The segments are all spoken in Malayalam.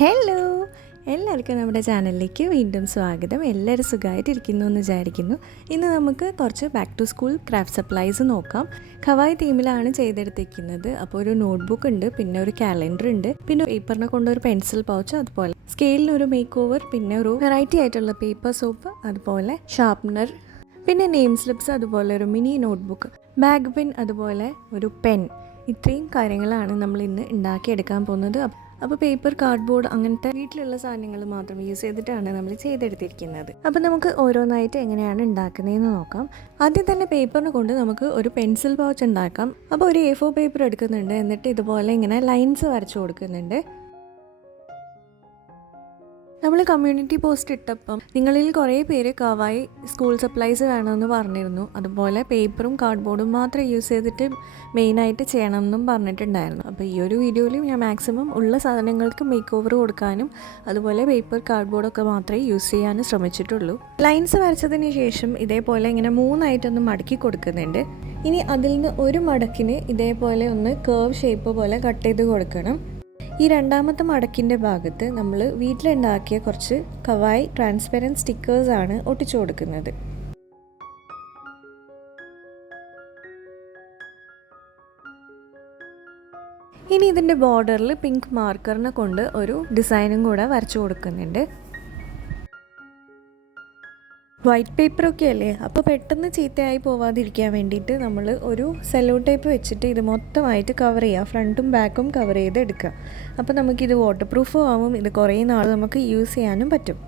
ഹലോ, എല്ലാവർക്കും നമ്മുടെ ചാനലിലേക്ക് വീണ്ടും സ്വാഗതം. എല്ലാവരും സുഖമായിട്ടിരിക്കുന്നു എന്ന് വിചാരിക്കുന്നു. ഇന്ന് നമുക്ക് കുറച്ച് back to school craft supplies നോക്കാം. ഖവായ് തീമിലാണ് ചെയ്തെടുത്തിരിക്കുന്നത്. അപ്പോൾ ഒരു നോട്ട്ബുക്ക് ഉണ്ട്, പിന്നെ ഒരു കാലണ്ടർ ഉണ്ട്, പിന്നെ പേപ്പറിനെ കൊണ്ട് ഒരു പെൻസിൽ പൗച്ച്, അതുപോലെ സ്കെയിലിന് ഒരു മേക്ക് ഓവർ, പിന്നെ ഒരു വെറൈറ്റി ആയിട്ടുള്ള പേപ്പർ സോപ്പ്, അതുപോലെ ഷാർപ്നർ, പിന്നെ നെയിം സ്ലിപ്സ്, അതുപോലെ ഒരു മിനി നോട്ട്ബുക്ക്, ബാഗ് പെൻ, അതുപോലെ ഒരു പെൻ. ഇത്രയും കാര്യങ്ങളാണ് നമ്മൾ ഇന്ന് ഉണ്ടാക്കിയെടുക്കാൻ പോകുന്നത്. അപ്പോൾ പേപ്പർ, കാർഡ്ബോർഡ് അങ്ങനത്തെ വീട്ടിലുള്ള സാധനങ്ങൾ മാത്രം യൂസ് ചെയ്തിട്ടാണ് നമ്മൾ ചെയ്തെടുത്തിരിക്കുന്നത്. അപ്പോൾ നമുക്ക് ഓരോന്നായിട്ട് എങ്ങനെയാണ് ഉണ്ടാക്കുന്നതെന്ന് നോക്കാം. ആദ്യം തന്നെ പേപ്പറിനെ കൊണ്ട് നമുക്ക് ഒരു പെൻസിൽ പൗച്ച് ഉണ്ടാക്കാം. അപ്പോൾ ഒരു A4 പേപ്പർ എടുക്കുന്നുണ്ട്, എന്നിട്ട് ഇതുപോലെ ഇങ്ങനെ ലൈൻസ് വരച്ചു കൊടുക്കുന്നുണ്ട്. നമ്മൾ കമ്മ്യൂണിറ്റി പോസ്റ്റ് ഇട്ടപ്പം നിങ്ങളിൽ കുറേ പേര് ഖവായ് സ്കൂൾ സപ്ലൈസ് വേണമെന്ന് പറഞ്ഞിരുന്നു. അതുപോലെ പേപ്പറും കാർഡ്ബോർഡും മാത്രം യൂസ് ചെയ്തിട്ട് മെയിനായിട്ട് ചെയ്യണമെന്നും പറഞ്ഞിട്ടുണ്ടായിരുന്നു. അപ്പോൾ ഈ ഒരു വീഡിയോയിൽ ഞാൻ മാക്സിമം ഉള്ള സാധനങ്ങൾക്ക് മേക്ക് ഓവർ കൊടുക്കാനും അതുപോലെ പേപ്പർ, കാർഡ്ബോർഡൊക്കെ മാത്രമേ യൂസ് ചെയ്യാനും ശ്രമിച്ചിട്ടുള്ളൂ. ലൈൻസ് വരച്ചതിന് ശേഷം ഇതേപോലെ ഇങ്ങനെ 3ആയിട്ടൊന്ന് മടക്കി കൊടുക്കുന്നുണ്ട്. ഇനി അതിൽ നിന്ന് ഒരു മടക്കിന് ഇതേപോലെ ഒന്ന് കേർവ് ഷേപ്പ് പോലെ കട്ട് ചെയ്ത് കൊടുക്കണം. ഈ രണ്ടാമത്തെ മടക്കിൻ്റെ ഭാഗത്ത് നമ്മൾ വീട്ടിലുണ്ടാക്കിയ കുറച്ച് ഖവായ് ട്രാൻസ്പെറൻറ്റ് സ്റ്റിക്കേഴ്സാണ് ഒട്ടിച്ചു കൊടുക്കുന്നത്. ഇനി ഇതിൻ്റെ ബോർഡറിൽ പിങ്ക് മാർക്കറിനെ കൊണ്ട് ഒരു ഡിസൈനും കൂടെ വരച്ചു കൊടുക്കുന്നുണ്ട്. വൈറ്റ് പേപ്പറൊക്കെ അല്ലേ, അപ്പോൾ പെട്ടെന്ന് ചീത്തയായി പോവാതിരിക്കാൻ വേണ്ടിയിട്ട് നമ്മൾ ഒരു സെല്ലോ ടേപ്പ് വെച്ചിട്ട് ഇത് മൊത്തമായിട്ട് കവർ ചെയ്യുക, ഫ്രണ്ടും ബാക്കും കവർ ചെയ്ത് എടുക്കുക. അപ്പോൾ നമുക്കിത് വാട്ടർ പ്രൂഫും ആവും, ഇത് കുറേ നാൾ നമുക്ക് യൂസ് ചെയ്യാനും പറ്റും.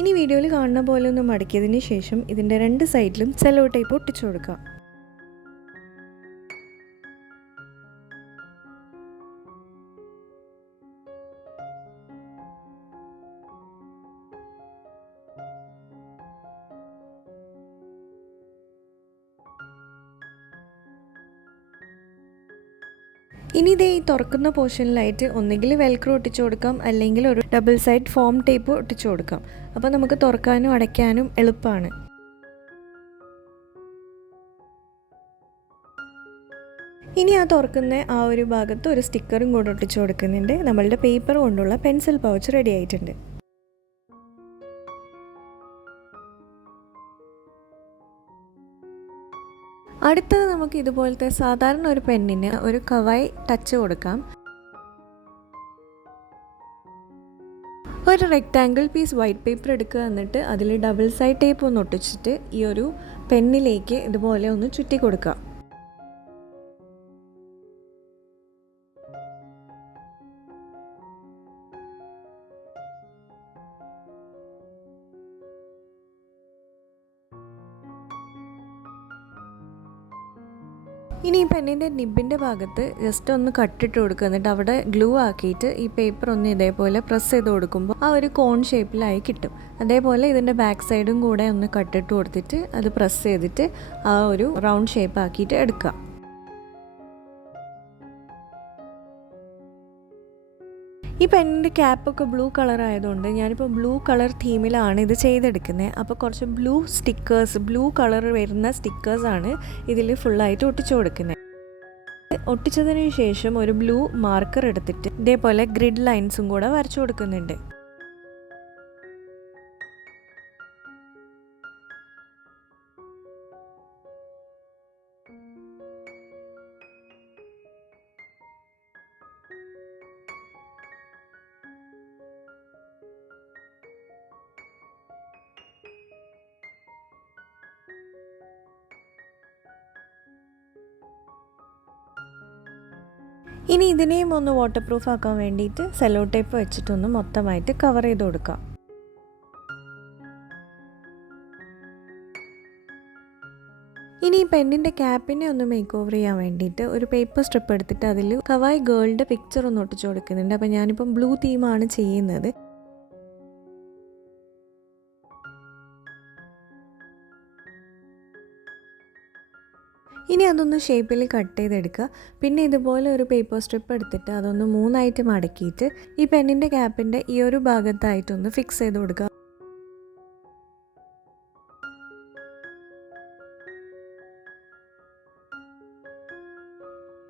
ഇനി വീഡിയോയിൽ കാണുന്ന പോലെ ഒന്ന് മടക്കിയതിന് ശേഷം ഇതിൻ്റെ 2 സൈഡിലും സെല്ലോ ടേപ്പ് ഒട്ടിച്ചു കൊടുക്കുക. ഇനി ഇതേ ഈ തുറക്കുന്ന പോർഷനിലായിട്ട് ഒന്നുകിൽ വെൽക്രോ ഒട്ടിച്ചു കൊടുക്കാം, അല്ലെങ്കിൽ ഒരു ഡബിൾ സൈഡ് ഫോം ടേപ്പ് ഒട്ടിച്ചു കൊടുക്കാം. അപ്പോൾ നമുക്ക് തുറക്കാനും അടയ്ക്കാനും എളുപ്പമാണ്. ഇനി ആ തുറക്കുന്ന ആ ഒരു ഭാഗത്ത് ഒരു സ്റ്റിക്കറും കൂടെ ഒട്ടിച്ചു കൊടുക്കുന്നുണ്ട്. നമ്മളുടെ പേപ്പർ കൊണ്ടുള്ള പെൻസിൽ പൗച്ച് റെഡി ആയിട്ടുണ്ട്. അടുത്തത് നമുക്ക് ഇതുപോലത്തെ സാധാരണ ഒരു പെന്നിന് ഒരു ഖവായ് ടച്ച് കൊടുക്കാം. ഒരു റെക്റ്റാങ്കിൾ പീസ് വൈറ്റ് പേപ്പർ എടുക്കുക, എന്നിട്ട് അതിൽ ഡബിൾ സൈഡ് ടേപ്പ് ഒന്ന് ഒട്ടിച്ചിട്ട് ഈ ഒരു പെന്നിലേക്ക് ഇതുപോലെ ഒന്ന് ചുറ്റി കൊടുക്കുക. ഇനി ഈ പെന്നിൻ്റെ നിബിൻ്റെ ഭാഗത്ത് ജസ്റ്റ് ഒന്ന് കട്ടിട്ട് കൊടുക്കുക, എന്നിട്ട് അവിടെ ഗ്ലൂ ആക്കിയിട്ട് ഈ പേപ്പർ ഒന്ന് ഇതേപോലെ പ്രസ് ചെയ്ത് കൊടുക്കുമ്പോൾ ആ ഒരു കോൺ ഷേപ്പിലായി കിട്ടും. അതേപോലെ ഇതിൻ്റെ ബാക്ക് സൈഡും കൂടെ ഒന്ന് കട്ടിട്ട് കൊടുത്തിട്ട് അത് പ്രസ് ചെയ്തിട്ട് ആ ഒരു റൗണ്ട് ഷേപ്പ് ആക്കിയിട്ട് എടുക്കുക. ഈ പെന്നിൻ്റെ ക്യാപ്പൊക്കെ ബ്ലൂ കളർ ആയതുകൊണ്ട് ഞാനിപ്പോൾ ബ്ലൂ കളർ തീമിലാണ് ഇത് ചെയ്തെടുക്കുന്നത്. അപ്പോൾ കുറച്ച് ബ്ലൂ കളർ വരുന്ന സ്റ്റിക്കേഴ്സാണ് ഇതിൽ ഫുള്ളായിട്ട് ഒട്ടിച്ചു കൊടുക്കുന്നത്. ഒട്ടിച്ചതിന് ശേഷം ഒരു ബ്ലൂ മാർക്കർ എടുത്തിട്ട് ഇതേപോലെ ഗ്രിഡ് ലൈൻസും കൂടെ വരച്ചു കൊടുക്കുന്നുണ്ട്. ഇനി ഇതിനെയും ഒന്ന് വാട്ടർ പ്രൂഫ് ആക്കാൻ വേണ്ടിയിട്ട് സെല്ലോ ടേപ്പ് വെച്ചിട്ടൊന്ന് മൊത്തമായിട്ട് കവർ ചെയ്ത് കൊടുക്കാം. ഇനി ഈ പെന്നിൻ്റെ ക്യാപ്പിനെ ഒന്ന് മേക്ക് ഓവർ ചെയ്യാൻ വേണ്ടിയിട്ട് ഒരു പേപ്പർ സ്ട്രിപ്പ് എടുത്തിട്ട് അതിൽ ഖവായ് ഗേളിൻ്റെ പിക്ചർ ഒന്ന് ഒട്ടിച്ചു കൊടുക്കുന്നുണ്ട്. അപ്പോൾ ഞാനിപ്പം ബ്ലൂ തീമാണ് ചെയ്യുന്നത്. ഇനി അതൊന്ന് ഷേപ്പിൽ കട്ട് ചെയ്തെടുക്കുക. പിന്നെ ഇതുപോലെ ഒരു പേപ്പർ സ്ട്രിപ്പ് എടുത്തിട്ട് അതൊന്ന് 3ആയിട്ട് മടക്കിയിട്ട് ഈ പെന്നിൻ്റെ ക്യാപ്പിൻ്റെ ഈ ഒരു ഭാഗത്തായിട്ടൊന്ന് ഫിക്സ് ചെയ്ത് കൊടുക്കുക.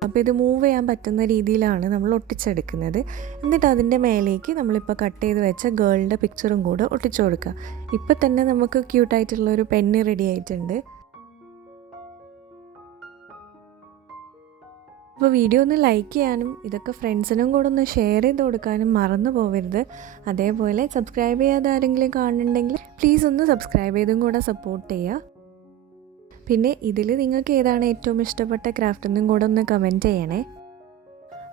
അപ്പോൾ ഇത് മൂവ് ചെയ്യാൻ പറ്റുന്ന രീതിയിലാണ് നമ്മൾ ഒട്ടിച്ചെടുക്കുന്നത്. എന്നിട്ട് അതിൻ്റെ മേലേക്ക് നമ്മളിപ്പോൾ കട്ട് ചെയ്ത് വെച്ച ഗേളിൻ്റെ പിക്ചറും കൂടെ ഒട്ടിച്ചു കൊടുക്കുക. ഇപ്പോൾ തന്നെ നമുക്ക് ക്യൂട്ടായിട്ടുള്ളൊരു പെന്ന് റെഡി ആയിട്ടുണ്ട്. അപ്പോൾ വീഡിയോ ഒന്ന് ലൈക്ക് ചെയ്യാനും ഇതൊക്കെ ഫ്രണ്ട്സിനും കൂടെ ഒന്ന് ഷെയർ ചെയ്ത് കൊടുക്കാനും മറന്നു പോകരുത്. അതേപോലെ സബ്സ്ക്രൈബ് ചെയ്യാതെ ആരെങ്കിലും കാണുന്നുണ്ടെങ്കിൽ പ്ലീസ് ഒന്ന് സബ്സ്ക്രൈബ് ചെയ്തും കൂടെ സപ്പോർട്ട് ചെയ്യുക. പിന്നെ ഇതിൽ നിങ്ങൾക്ക് ഏതാണ് ഏറ്റവും ഇഷ്ടപ്പെട്ട ക്രാഫ്റ്റ് എന്നും കൂടെ ഒന്ന് കമൻറ്റ് ചെയ്യണേ.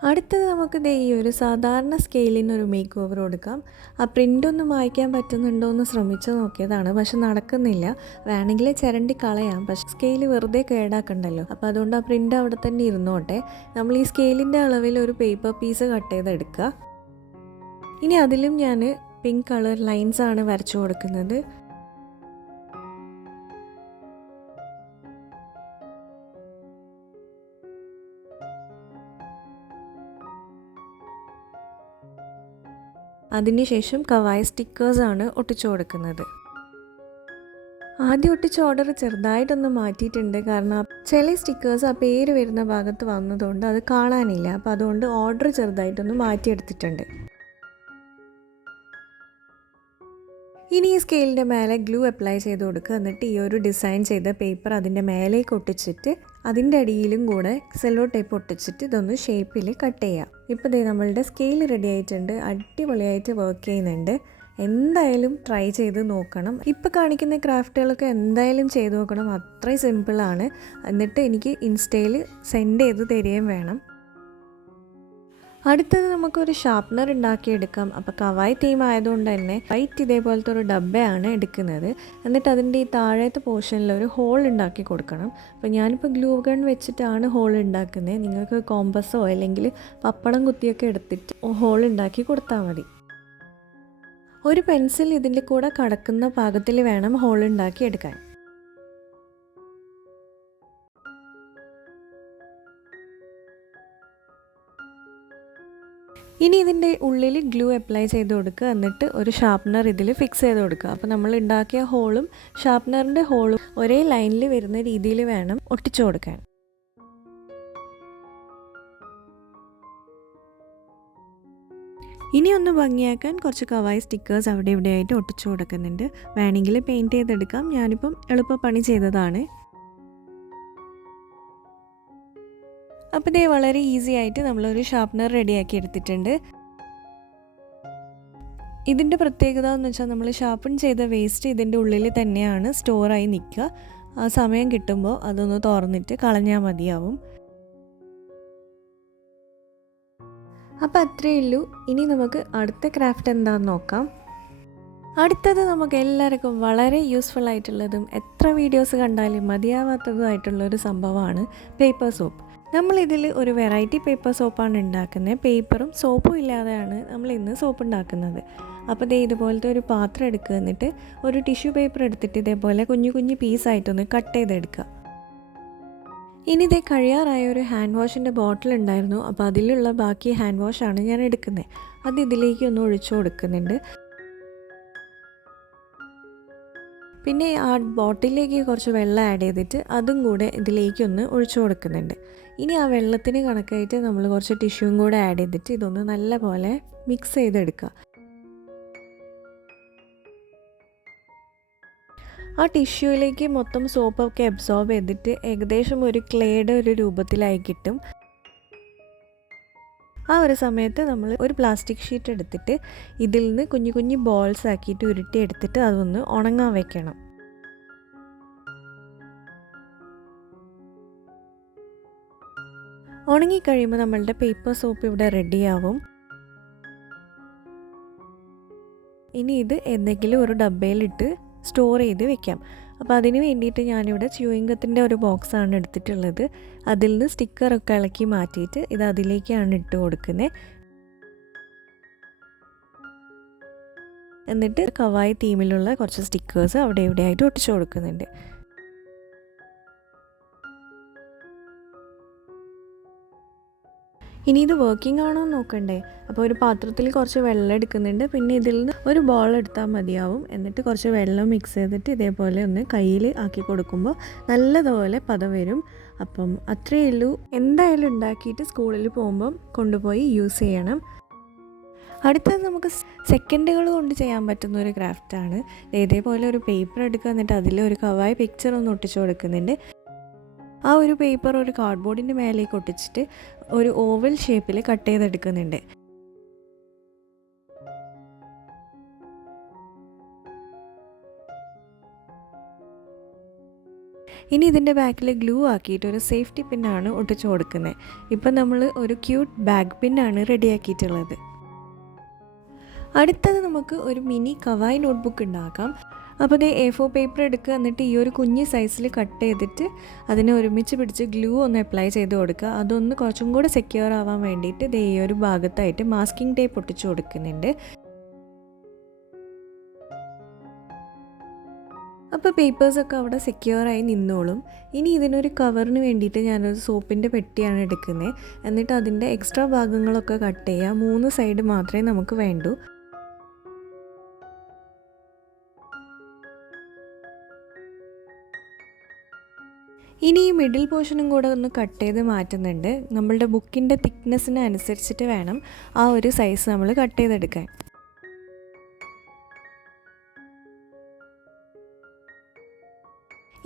അടുത്തത് നമുക്ക് ഈ ഒരു സാധാരണ സ്കെയിലിന് ഒരു മേക്ക് ഓവർ കൊടുക്കാം. ആ പ്രിൻ്റ് ഒന്ന് മായ്ക്കാൻ പറ്റുന്നുണ്ടോ എന്ന് ശ്രമിച്ച് നോക്കിയതാണ്, പക്ഷെ നടക്കുന്നില്ല. വേണമെങ്കിൽ ചിരണ്ടി കളയാം, പക്ഷെ സ്കെയിൽ വെറുതെ കേടാക്കണ്ടല്ലോ. അപ്പോൾ അതുകൊണ്ട് ആ പ്രിൻ്റ് അവിടെ തന്നെ ഇരുന്നോട്ടെ. നമ്മൾ ഈ സ്കെയിലിൻ്റെ അളവിൽ ഒരു പേപ്പർ പീസ് കട്ട് ചെയ്തെടുക്കുക. ഇനി അതിലും ഞാൻ പിങ്ക് കളർ ലൈൻസാണ് വരച്ചു കൊടുക്കുന്നത്. അതിനുശേഷം കവായി സ്റ്റിക്കേഴ്സാണ് ഒട്ടിച്ചു കൊടുക്കുന്നത്. ആദ്യം ഒട്ടിച്ച ഓർഡർ ചെറുതായിട്ടൊന്ന് മാറ്റിയിട്ടുണ്ട്, കാരണം ചില സ്റ്റിക്കേഴ്സ് ആ പേര് വരുന്ന ഭാഗത്ത് വന്നതുകൊണ്ട് അത് കാണാനില്ല. അപ്പോൾ അതുകൊണ്ട് ഓർഡർ ചെറുതായിട്ടൊന്ന് മാറ്റിയെടുത്തിട്ടുണ്ട്. ഇനി ഈ സ്കെയിലിൻ്റെ മേലെ ഗ്ലൂ അപ്ലൈ ചെയ്ത് കൊടുക്കുക. എന്നിട്ട് ഈ ഒരു ഡിസൈൻ ചെയ്ത പേപ്പർ അതിൻ്റെ മേലേക്ക് ഒട്ടിച്ചിട്ട് അതിൻ്റെ അടിയിലും കൂടെ സെല്ലോ ടേപ്പ് ഒട്ടിച്ചിട്ട് ഇതൊന്ന് ഷേപ്പിൽ കട്ട് ചെയ്യാം. ഇപ്പോൾ ദേ നമ്മളുടെ സ്കെയിൽ റെഡി ആയിട്ടുണ്ട്. അടിപൊളിയായിട്ട് വർക്ക് ചെയ്യുന്നുണ്ട്. എന്തായാലും ട്രൈ ചെയ്ത് നോക്കണം. ഇപ്പോൾ കാണിക്കുന്ന ക്രാഫ്റ്റുകളൊക്കെ എന്തായാലും ചെയ്ത് നോക്കണം. അത്രയും സിമ്പിളാണ്. എന്നിട്ട് എനിക്ക് ഇൻസ്റ്റയിൽ സെൻഡ് ചെയ്ത് തരികയും വേണം. അടുത്തത് നമുക്കൊരു ഷാർപ്നർ ഉണ്ടാക്കിയെടുക്കാം. അപ്പോൾ കവായി തീം ആയതുകൊണ്ട് തന്നെ വൈറ്റ് ഇതേപോലത്തെ ഒരു ഡബ്ബയാണ് എടുക്കുന്നത്. എന്നിട്ട് അതിൻ്റെ ഈ താഴത്തെ പോർഷനിൽ ഒരു ഹോൾ ഉണ്ടാക്കി കൊടുക്കണം. അപ്പോൾ ഞാനിപ്പോൾ ഗ്ലൂ ഗൺ വെച്ചിട്ടാണ് ഹോൾ ഉണ്ടാക്കുന്നത്. നിങ്ങൾക്ക് കോമ്പസോ അല്ലെങ്കിൽ പപ്പടം കുത്തിയൊക്കെ എടുത്തിട്ട് ഹോൾ ഉണ്ടാക്കി കൊടുത്താൽ മതി. ഒരു പെൻസിൽ ഇതിൻ്റെ കൂടെ കടക്കുന്ന പാകത്തിൽ വേണം ഹോൾ ഉണ്ടാക്കി എടുക്കാൻ. ഇനി ഇതിൻ്റെ ഉള്ളിൽ ഗ്ലൂ അപ്ലൈ ചെയ്ത് കൊടുക്കുക. എന്നിട്ട് ഒരു ഷാർപ്നർ ഇതിൽ ഫിക്സ് ചെയ്ത് കൊടുക്കുക. അപ്പോൾ നമ്മൾ ഉണ്ടാക്കിയ ഹോളും ഷാർപ്നറിൻ്റെ ഹോളും ഒരേ ലൈനിൽ വരുന്ന രീതിയിൽ വേണം ഒട്ടിച്ചു കൊടുക്കാൻ. ഇനി ഒന്ന് ഭംഗിയാക്കാൻ കുറച്ച് കവായി സ്റ്റിക്കേഴ്സ് അവിടെ ഇവിടെയായിട്ട് ഒട്ടിച്ചു കൊടുക്കുന്നുണ്ട്. വേണമെങ്കിൽ പെയിൻറ്റ് ചെയ്തെടുക്കാം. ഞാനിപ്പം എളുപ്പപ്പണി ചെയ്തതാണ്. അപ്പോൾ ഇതേ വളരെ ഈസി ആയിട്ട് നമ്മളൊരു ഷാർപ്നർ റെഡിയാക്കി എടുത്തിട്ടുണ്ട്. ഇതിൻ്റെ പ്രത്യേകത എന്ന് വെച്ചാൽ നമ്മൾ ഷാർപ്പൺ ചെയ്ത വേസ്റ്റ് ഇതിൻ്റെ ഉള്ളിൽ തന്നെയാണ് സ്റ്റോറായി നിൽക്കുക. ആ സമയം കിട്ടുമ്പോൾ അതൊന്ന് തുറന്നിട്ട് കളഞ്ഞാൽ മതിയാവും. അപ്പോൾ അത്രയേ ഉള്ളൂ. ഇനി നമുക്ക് അടുത്ത ക്രാഫ്റ്റ് എന്താണെന്ന് നോക്കാം. അടുത്തത് നമുക്ക് എല്ലാവർക്കും വളരെ യൂസ്ഫുൾ ആയിട്ടുള്ളതും എത്ര വീഡിയോസ് കണ്ടാലും മതിയാവാത്തതുമായിട്ടുള്ളൊരു സംഭവമാണ് പേപ്പർ സോപ്പ്. നമ്മളിതിൽ ഒരു വെറൈറ്റി പേപ്പർ സോപ്പാണ് ഉണ്ടാക്കുന്നത്. പേപ്പറും സോപ്പും ഇല്ലാതെയാണ് നമ്മൾ ഇന്ന് സോപ്പ് ഉണ്ടാക്കുന്നത്. അപ്പോൾ ഇതുപോലത്തെ ഒരു പാത്രം എടുക്കുക. എന്നിട്ട് ഒരു ടിഷ്യൂ പേപ്പർ എടുത്തിട്ട് ഇതേപോലെ കുഞ്ഞു കുഞ്ഞു പീസായിട്ടൊന്ന് കട്ട് ചെയ്തെടുക്കുക. ഇനി കഴിയാറായ ഒരു ഹാൻഡ് വാഷിൻ്റെ ബോട്ടിൽ ഉണ്ടായിരുന്നു. അപ്പോൾ അതിലുള്ള ബാക്കി ഹാൻഡ് വാഷാണ് ഞാൻ എടുക്കുന്നത്. അത് ഇതിലേക്ക് ഒന്ന് ഒഴിച്ചു കൊടുക്കുന്നുണ്ട്. പിന്നെ ആ ബോട്ടിലേക്ക് കുറച്ച് വെള്ളം ആഡ് ചെയ്തിട്ട് അതും കൂടെ ഇതിലേക്കൊന്ന് ഒഴിച്ചു കൊടുക്കുന്നുണ്ട്. ഇനി ആ വെള്ളത്തിന് കണക്കായിട്ട് നമ്മൾ കുറച്ച് ടിഷ്യൂവും കൂടെ ആഡ് ചെയ്തിട്ട് ഇതൊന്ന് നല്ല പോലെ മിക്സ് ചെയ്തെടുക്കുക. ആ ടിഷ്യൂയിലേക്ക് മൊത്തം സോപ്പൊക്കെ അബ്സോർബ് ചെയ്തിട്ട് ഏകദേശം ഒരു ക്ലേയുടെ ഒരു രൂപത്തിലായി കിട്ടും. ആ ഒരു സമയത്ത് നമ്മൾ ഒരു പ്ലാസ്റ്റിക് ഷീറ്റ് എടുത്തിട്ട് ഇതിൽ നിന്ന് കുഞ്ഞു കുഞ്ഞു ബോൾസ് ആക്കിയിട്ട് ഉരുട്ടി എടുത്തിട്ട് അതൊന്ന് ഉണങ്ങാൻ വെക്കണം. ഉണങ്ങിക്കഴിയുമ്പോൾ നമ്മളുടെ പേപ്പർ സോപ്പ് ഇവിടെ റെഡിയാവും. ഇനി ഇത് എന്തെങ്കിലും ഒരു ഡബ്ബയിലിട്ട് സ്റ്റോർ ചെയ്ത് വെക്കാം. അപ്പോൾ അതിന് വേണ്ടിയിട്ട് ഞാനിവിടെ ച്യൂയിംഗത്തിൻ്റെ ഒരു ബോക്സാണ് എടുത്തിട്ടുള്ളത്. അതിൽ നിന്ന് സ്റ്റിക്കറൊക്കെ ഇളക്കി മാറ്റിയിട്ട് ഇത് അതിലേക്കാണ് ഇട്ട് കൊടുക്കുന്നത്. എന്നിട്ട് കവായി തീമിലുള്ള കുറച്ച് സ്റ്റിക്കേഴ്സ് അവിടെ ഇവിടെയായിട്ട് ഒട്ടിച്ചു കൊടുക്കുന്നുണ്ട്. ഇനി ഇത് വർക്കിംഗ് ആണോ എന്ന് നോക്കണ്ടേ. അപ്പോൾ ഒരു പാത്രത്തിൽ കുറച്ച് വെള്ളം എടുക്കുന്നുണ്ട്. പിന്നെ ഇതിൽ നിന്ന് ഒരു ബോൾ എടുത്താൽ മതിയാവും. എന്നിട്ട് കുറച്ച് വെള്ളം മിക്സ് ചെയ്തിട്ട് ഇതേപോലെ ഒന്ന് കയ്യിൽ ആക്കി കൊടുക്കുമ്പോൾ നല്ലതുപോലെ പദം വരും. അപ്പം അത്രയേ ഉള്ളൂ. എന്തായാലും ഉണ്ടാക്കിയിട്ട് സ്കൂളിൽ പോകുമ്പം കൊണ്ടുപോയി യൂസ് ചെയ്യണം. അടുത്തത് നമുക്ക് സെക്കൻഡുകൾ കൊണ്ട് ചെയ്യാൻ പറ്റുന്ന ഒരു ക്രാഫ്റ്റാണ്. ഇതേപോലെ ഒരു പേപ്പർ എടുക്കുക, എന്നിട്ട് അതിൽ ഒരു കവായ പിക്ചർ ഒന്ന് ഒട്ടിച്ചു കൊടുക്കുന്നുണ്ട്. ആ ഒരു പേപ്പർ ഒരു കാർഡ്ബോർഡിൻ്റെ മേലേക്ക് ഒട്ടിച്ചിട്ട് ഒരു ഓവൽ ഷേപ്പിൽ കട്ട് ചെയ്തെടുക്കുന്നുണ്ട്. ഇനി ഇതിൻ്റെ ബാക്കിൽ ഗ്ലൂ ആക്കിയിട്ട് ഒരു സേഫ്റ്റി പിന്നാണ് ഒട്ടിച്ചു കൊടുക്കുന്നത്. ഇപ്പം നമ്മൾ ഒരു ക്യൂട്ട് ബാഗ് പിന്നാണ് റെഡിയാക്കിയിട്ടുള്ളത്. അടുത്തത് നമുക്ക് ഒരു മിനി കവായ് നോട്ട്ബുക്ക് ഉണ്ടാക്കാം. അപ്പോൾ ഇത് A4 പേപ്പർ എടുക്കുക, എന്നിട്ട് ഈ ഒരു കുഞ്ഞ് സൈസിൽ കട്ട് ചെയ്തിട്ട് അതിനെ ഒരുമിച്ച് പിടിച്ച് ഗ്ലൂ ഒന്ന് അപ്ലൈ ചെയ്ത് കൊടുക്കുക. അതൊന്ന് കുറച്ചും കൂടെ സെക്യൂർ ആവാൻ വേണ്ടിയിട്ട് ഇത് ഈ ഒരു ഭാഗത്തായിട്ട് മാസ്കിംഗ് ടേപ്പ് ഒട്ടിച്ചു കൊടുക്കുന്നുണ്ട്. അപ്പോൾ പേപ്പേഴ്സൊക്കെ അവിടെ സെക്യൂറായി നിന്നോളും. ഇനി ഇതിനൊരു കവറിന് വേണ്ടിയിട്ട് ഞാനൊരു സോപ്പിൻ്റെ പെട്ടിയാണ് എടുക്കുന്നത്. എന്നിട്ട് അതിൻ്റെ എക്സ്ട്രാ ഭാഗങ്ങളൊക്കെ കട്ട് ചെയ്യുക. 3 സൈഡ് മാത്രമേ നമുക്ക് വേണ്ടൂ. ഇനി ഈ മിഡിൽ പോർഷനും കൂടെ ഒന്ന് കട്ട് ചെയ്ത് മാറ്റുന്നുണ്ട്. നമ്മളുടെ ബുക്കിൻ്റെ തിക്നെസ്സിന് അനുസരിച്ചിട്ട് വേണം ആ ഒരു സൈസ് നമ്മൾ കട്ട് ചെയ്തെടുക്കാൻ.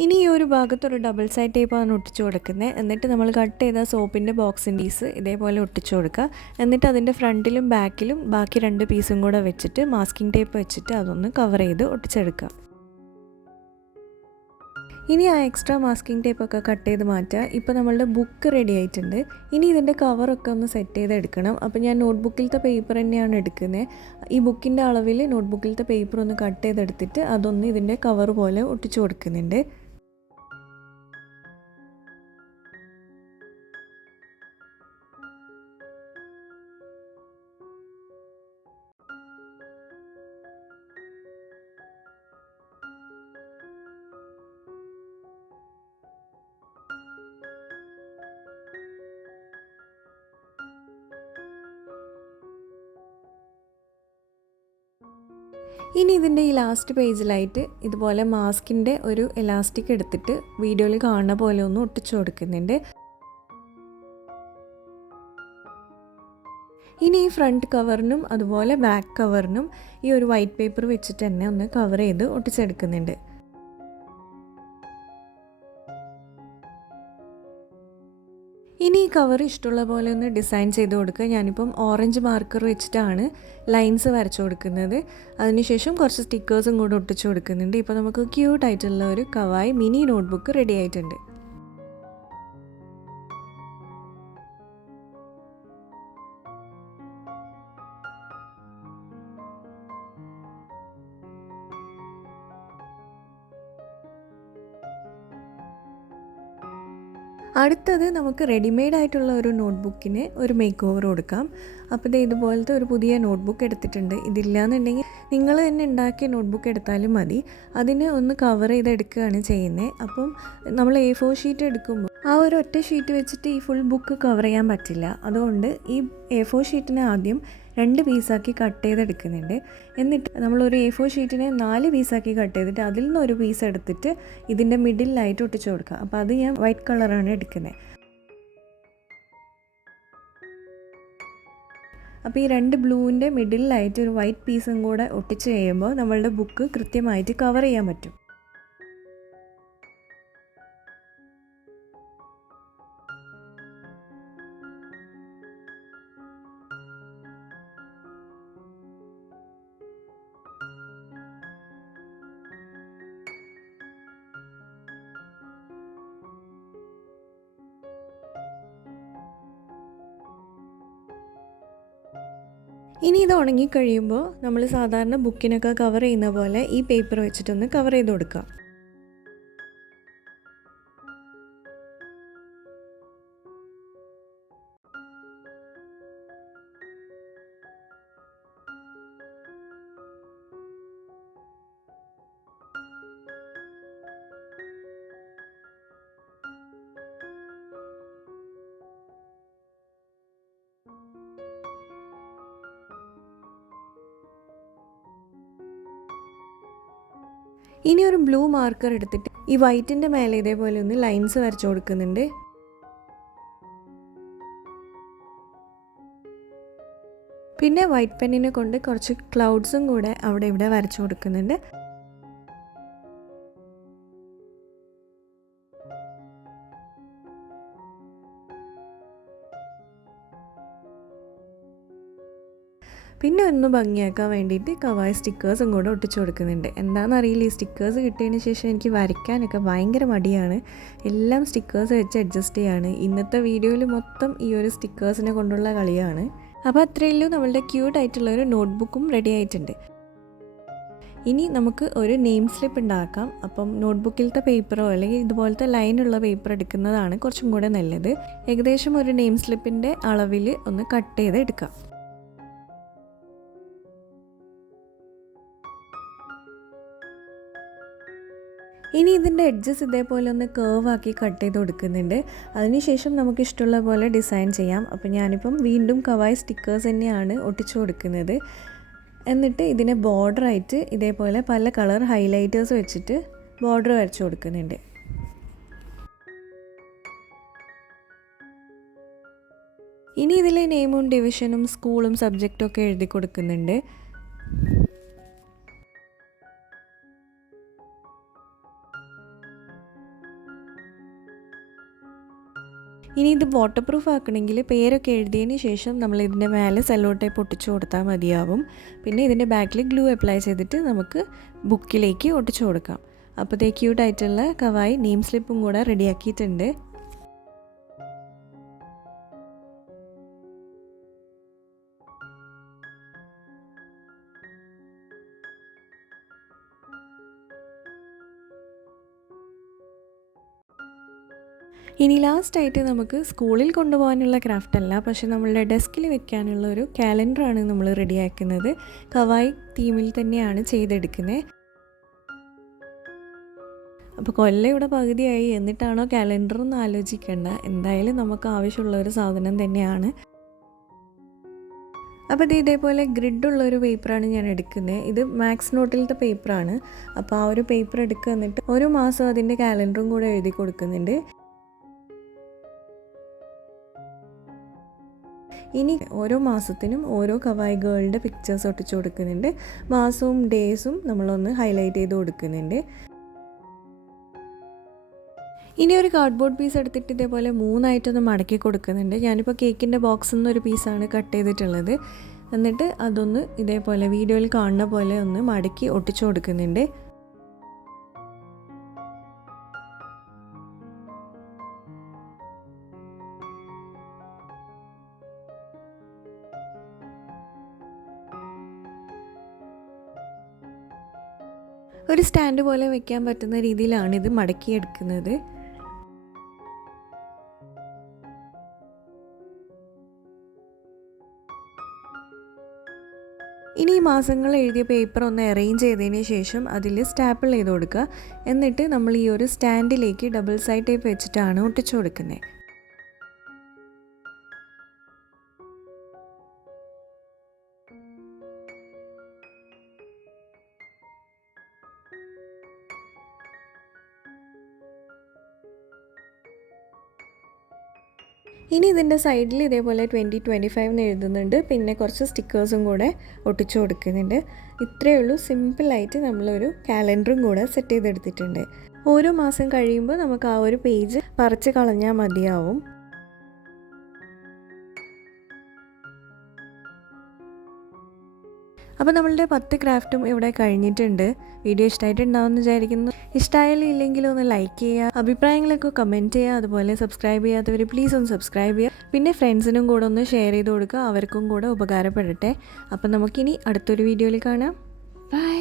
ഇനി ഈ ഒരു ഭാഗത്തൊരു ഡബിൾ സൈഡ് ടേപ്പാണ് ഒട്ടിച്ചു കൊടുക്കുന്നത്. എന്നിട്ട് നമ്മൾ കട്ട് ചെയ്ത സോപ്പിൻ്റെ ബോക്സിൻ്റെ പീസ് ഇതേപോലെ ഒട്ടിച്ചു കൊടുക്കുക. എന്നിട്ട് അതിൻ്റെ ഫ്രണ്ടിലും ബാക്കിലും ബാക്കി 2 പീസും കൂടെ വെച്ചിട്ട് മാസ്കിംഗ് ടേപ്പ് വെച്ചിട്ട് അതൊന്ന് കവർ ചെയ്ത് ഒട്ടിച്ചെടുക്കുക. ഇനി ആ എക്സ്ട്രാ മാസ്കിംഗ് ടേപ്പൊക്കെ കട്ട് ചെയ്ത് മാറ്റുക. ഇപ്പോൾ നമ്മളുടെ ബുക്ക് റെഡി ആയിട്ടുണ്ട്. ഇനി ഇതിൻ്റെ കവറൊക്കെ ഒന്ന് സെറ്റ് ചെയ്തെടുക്കണം. അപ്പോൾ ഞാൻ നോട്ട്ബുക്കിലത്തെ പേപ്പർ തന്നെയാണ് എടുക്കുന്നത്. ഈ ബുക്കിൻ്റെ അളവിൽ നോട്ട്ബുക്കിലത്തെ പേപ്പർ ഒന്ന് കട്ട് ചെയ്തെടുത്തിട്ട് അതൊന്ന് ഇതിൻ്റെ കവർ പോലെ ഒട്ടിച്ചു കൊടുക്കുന്നുണ്ട്. ഇനി ഇതിൻ്റെ ഈ ലാസ്റ്റ് പേജിലായിട്ട് ഇതുപോലെ മാസ്കിൻ്റെ ഒരു എലാസ്റ്റിക് എടുത്തിട്ട് വീഡിയോയിൽ കാണുന്ന പോലെ ഒന്ന് ഒട്ടിച്ചു കൊടുക്കുന്നുണ്ട്. ഇനി ഈ ഫ്രണ്ട് കവറിനും അതുപോലെ ബാക്ക് കവറിനും ഈ ഒരു വൈറ്റ് പേപ്പർ വെച്ചിട്ട് തന്നെ ഒന്ന് കവർ ചെയ്ത് ഒട്ടിച്ചെടുക്കുന്നുണ്ട്. ഇനി ഈ കവർ ഇഷ്ടമുള്ള പോലെ ഒന്ന് ഡിസൈൻ ചെയ്ത് കൊടുക്കുക. ഞാനിപ്പം ഓറഞ്ച് മാർക്കർ വെച്ചിട്ടാണ് ലൈൻസ് വരച്ചു കൊടുക്കുന്നത്. അതിനുശേഷം കുറച്ച് സ്റ്റിക്കേഴ്സും കൂടെ ഒട്ടിച്ചു കൊടുക്കുന്നുണ്ട്. ഇപ്പോൾ നമുക്ക് ക്യൂട്ടായിട്ടുള്ള ഒരു കവായ് മിനി നോട്ട്ബുക്ക് റെഡി ആയിട്ടുണ്ട്. അടുത്തത് നമുക്ക് റെഡിമെയ്ഡ് ആയിട്ടുള്ള ഒരു നോട്ട്ബുക്കിന് ഒരു മേക്ക് ഓവർ കൊടുക്കാം. അപ്പോൾ ഇതുപോലത്തെ ഒരു പുതിയ നോട്ട്ബുക്ക് എടുത്തിട്ടുണ്ട്. ഇതില്ലാന്നുണ്ടെങ്കിൽ നിങ്ങൾ തന്നെ ഉണ്ടാക്കിയ നോട്ട്ബുക്ക് എടുത്താലും മതി. അതിന് ഒന്ന് കവർ ചെയ്തെടുക്കുകയാണ് ചെയ്യുന്നത്. അപ്പം നമ്മൾ A4 ഷീറ്റ് എടുക്കുമ്പോൾ ആ ഒരു ഒറ്റ ഷീറ്റ് വെച്ചിട്ട് ഈ ഫുൾ ബുക്ക് കവർ ചെയ്യാൻ പറ്റില്ല. അതുകൊണ്ട് ഈ A4 ഷീറ്റിനെ ആദ്യം 2 പീസാക്കി കട്ട് ചെയ്തെടുക്കുന്നുണ്ട്. എന്നിട്ട് നമ്മളൊരു A4 ഷീറ്റിനെ 4 പീസാക്കി കട്ട് ചെയ്തിട്ട് അതിൽ നിന്ന് ഒരു പീസ് എടുത്തിട്ട് ഇതിൻ്റെ മിഡിലായിട്ട് ഒട്ടിച്ചു കൊടുക്കുക. അപ്പോൾ അത് ഞാൻ വൈറ്റ് കളറാണ് എടുക്കുന്നത്. അപ്പോൾ ഈ 2 ബ്ലൂവിൻ്റെ മിഡിലായിട്ട് ഒരു വൈറ്റ് പീസും കൂടെ ഒട്ടിച്ച് കഴിയുമ്പോൾ നമ്മളുടെ ബുക്ക് കൃത്യമായിട്ട് കവർ ചെയ്യാൻ പറ്റും. ഇനി ഇത് ഉണങ്ങിക്കഴിയുമ്പോൾ നമ്മൾ സാധാരണ ബുക്കിനൊക്കെ കവർ ചെയ്യുന്ന പോലെ ഈ പേപ്പർ വെച്ചിട്ടൊന്ന് കവർ ചെയ്ത് കൊടുക്കുക. ഇനി ഒരു ബ്ലൂ മാർക്കർ എടുത്തിട്ട് ഈ വൈറ്റിൻ്റെ മേലെ ഇതേപോലെ ഒന്ന് ലൈൻസ് വരച്ചു കൊടുക്കുന്നുണ്ട്. പിന്നെ വൈറ്റ് പെന്നിനെ കൊണ്ട് കുറച്ച് ക്ലൗഡ്സും കൂടെ അവിടെ ഇവിടെ വരച്ചു കൊടുക്കുന്നുണ്ട്. പിന്നെ ഒന്ന് ഭംഗിയാക്കാൻ വേണ്ടിയിട്ട് കവായ് സ്റ്റിക്കേഴ്സും കൂടെ ഒട്ടിച്ചു കൊടുക്കുന്നുണ്ട്. എന്താണെന്നറിയില്ല, ഈ സ്റ്റിക്കേഴ്സ് കിട്ടിയതിന് ശേഷം എനിക്ക് വരയ്ക്കാനൊക്കെ ഭയങ്കര മടിയാണ്. എല്ലാം സ്റ്റിക്കേഴ്സ് വെച്ച് അഡ്ജസ്റ്റ് ചെയ്യാണ്. ഇന്നത്തെ വീഡിയോയിൽ മൊത്തം ഈ ഒരു സ്റ്റിക്കേഴ്സിനെ കൊണ്ടുള്ള കളിയാണ്. അപ്പോൾ അത്രയേ ഉള്ളൂ, നമ്മളുടെ ക്യൂട്ടായിട്ടുള്ളൊരു നോട്ട്ബുക്കും റെഡി ആയിട്ടുണ്ട്. ഇനി നമുക്ക് ഒരു നെയിം സ്ലിപ്പ് ഉണ്ടാക്കാം. അപ്പം നോട്ട്ബുക്കിലത്തെ പേപ്പറോ അല്ലെങ്കിൽ ഇതുപോലത്തെ ലൈനുള്ള പേപ്പർ എടുക്കുന്നതാണ് കുറച്ചും കൂടെ നല്ലത്. ഏകദേശം ഒരു നെയിം സ്ലിപ്പിൻ്റെ അളവിൽ ഒന്ന് കട്ട് ചെയ്ത് എടുക്കാം. ഇനി ഇതിൻ്റെ എഡ്ജസ് ഇതേപോലെ ഒന്ന് കേർവാക്കി കട്ട് ചെയ്ത് കൊടുക്കുന്നുണ്ട്. അതിനുശേഷം നമുക്ക് ഇഷ്ടമുള്ള പോലെ ഡിസൈൻ ചെയ്യാം. അപ്പോൾ ഞാനിപ്പം വീണ്ടും കവായ് സ്റ്റിക്കേഴ്സ് തന്നെയാണ് ഒട്ടിച്ചു കൊടുക്കുന്നത്. എന്നിട്ട് ഇതിനെ ബോർഡറായിട്ട് ഇതേപോലെ പല കളർ ഹൈലൈറ്റേഴ്സ് വെച്ചിട്ട് ബോർഡർ വരച്ചു കൊടുക്കുന്നുണ്ട്. ഇനി ഇതിൽ നെയിമും ഡിവിഷനും സ്കൂളും സബ്ജക്റ്റും ഒക്കെ എഴുതി കൊടുക്കുന്നുണ്ട്. ഇനി ഇത് വാട്ടർ പ്രൂഫ് ആക്കണമെങ്കിൽ പേരൊക്കെ എഴുതിയതിന് ശേഷം നമ്മൾ ഇതിൻ്റെ മേലെ സെല്ലോ ടേപ്പ് ഒട്ടിച്ചു കൊടുത്താൽ മതിയാവും. പിന്നെ ഇതിൻ്റെ ബാക്കിൽ ഗ്ലൂ അപ്ലൈ ചെയ്തിട്ട് നമുക്ക് ബുക്കിലേക്ക് ഒട്ടിച്ചു കൊടുക്കാം. അപ്പോൾ ക്യൂട്ടായിട്ടുള്ള കവായ് നെയിം സ്ലിപ്പും കൂടെ റെഡിയാക്കിയിട്ടുണ്ട്. ഇനി ലാസ്റ്റായിട്ട് നമുക്ക് സ്കൂളിൽ കൊണ്ടുപോകാനുള്ള ക്രാഫ്റ്റ് അല്ല, പക്ഷെ നമ്മളുടെ ഡെസ്കിൽ വെക്കാനുള്ള ഒരു കാലണ്ടറാണ് നമ്മൾ റെഡിയാക്കുന്നത്. കവായ് തീമിൽ തന്നെയാണ് ചെയ്തെടുക്കുന്നത്. അപ്പോൾ കൊല്ലം ഇവിടെ പകുതിയായി, എന്നിട്ടാണോ കാലണ്ടറൊന്നും ആലോചിക്കേണ്ട, എന്തായാലും നമുക്ക് ആവശ്യമുള്ള ഒരു സാധനം തന്നെയാണ്. അപ്പോൾ ഇതേപോലെ ഗ്രിഡുള്ളൊരു പേപ്പറാണ് ഞാൻ എടുക്കുന്നത്. ഇത് മാക്സ് നോട്ടിലത്തെ പേപ്പറാണ്. അപ്പോൾ ആ ഒരു പേപ്പർ എടുക്കുക, എന്നിട്ട് ഓരോ മാസം അതിൻ്റെ കാലണ്ടറും കൂടെ എഴുതി കൊടുക്കുന്നുണ്ട്. ഇനി ഓരോ മാസത്തിനും ഓരോ കവായ് ഗേളിൻ്റെ പിക്ചേഴ്സ് ഒട്ടിച്ചു കൊടുക്കുന്നുണ്ട്. മാസവും ഡേയ്സും നമ്മളൊന്ന് ഹൈലൈറ്റ് ചെയ്ത് കൊടുക്കുന്നുണ്ട്. ഇനി ഒരു കാർഡ്ബോർഡ് പീസ് എടുത്തിട്ട് ഇതേപോലെ 3ആയിട്ടൊന്ന് മടക്കി കൊടുക്കുന്നുണ്ട്. ഞാനിപ്പോൾ കേക്കിൻ്റെ ബോക്സിൽ നിന്നൊരു പീസാണ് കട്ട് ചെയ്തിട്ടുള്ളത്. എന്നിട്ട് അതൊന്ന് ഇതേപോലെ വീഡിയോയിൽ കാണുന്ന പോലെ ഒന്ന് മടക്കി ഒട്ടിച്ചു കൊടുക്കുന്നുണ്ട്. ഒരു സ്റ്റാൻഡ് പോലെ വെക്കാൻ പറ്റുന്ന രീതിയിലാണ് ഇത് മടക്കിയെടുക്കുന്നത്. ഇനി ഈ മാസങ്ങൾ എഴുതിയ പേപ്പർ ഒന്ന് അറേഞ്ച് ചെയ്തതിന് ശേഷം അതിൽ സ്റ്റാപ്പിൾ ചെയ്ത് കൊടുക്കുക. എന്നിട്ട് നമ്മൾ ഈ ഒരു സ്റ്റാൻഡിലേക്ക് ഡബിൾ സൈഡ് ടേപ്പ് വെച്ചിട്ടാണ് ഒട്ടിച്ചു കൊടുക്കുന്നത്. ഇനി ഇതിൻ്റെ സൈഡിൽ ഇതേപോലെ 2025 എന്ന് എഴുതുന്നുണ്ട്. പിന്നെ കുറച്ച് സ്റ്റിക്കേഴ്സും കൂടെ ഒട്ടിച്ചു കൊടുക്കുന്നുണ്ട്. ഇത്രയേ ഉള്ളൂ, സിമ്പിളായിട്ട് നമ്മളൊരു കാലണ്ടറും കൂടെ സെറ്റ് ചെയ്തെടുത്തിട്ടുണ്ട്. ഓരോ മാസം കഴിയുമ്പോൾ നമുക്ക് ആ ഒരു പേജ് പറിച്ച് കളഞ്ഞാൽ മതിയാവും. അപ്പോൾ നമ്മളുടെ 10 ക്രാഫ്റ്റും ഇവിടെ കഴിഞ്ഞിട്ടുണ്ട്. വീഡിയോ ഇഷ്ടമായിട്ടുണ്ടാവുമെന്ന് വിചാരിക്കുന്നു. ഇഷ്ടമായാലും ഇല്ലെങ്കിലും ഒന്ന് ലൈക്ക് ചെയ്യുക, അഭിപ്രായങ്ങളൊക്കെ കമൻറ്റ് ചെയ്യുക. അതുപോലെ സബ്സ്ക്രൈബ് ചെയ്യാത്തവർ പ്ലീസ് ഒന്ന് സബ്സ്ക്രൈബ് ചെയ്യുക. പിന്നെ ഫ്രണ്ട്സിനും കൂടെ ഒന്ന് ഷെയർ ചെയ്ത് കൊടുക്കുക, അവർക്കും കൂടെ ഉപകാരപ്പെടട്ടെ. അപ്പം നമുക്കിനി അടുത്തൊരു വീഡിയോയിൽ കാണാം. ബൈ.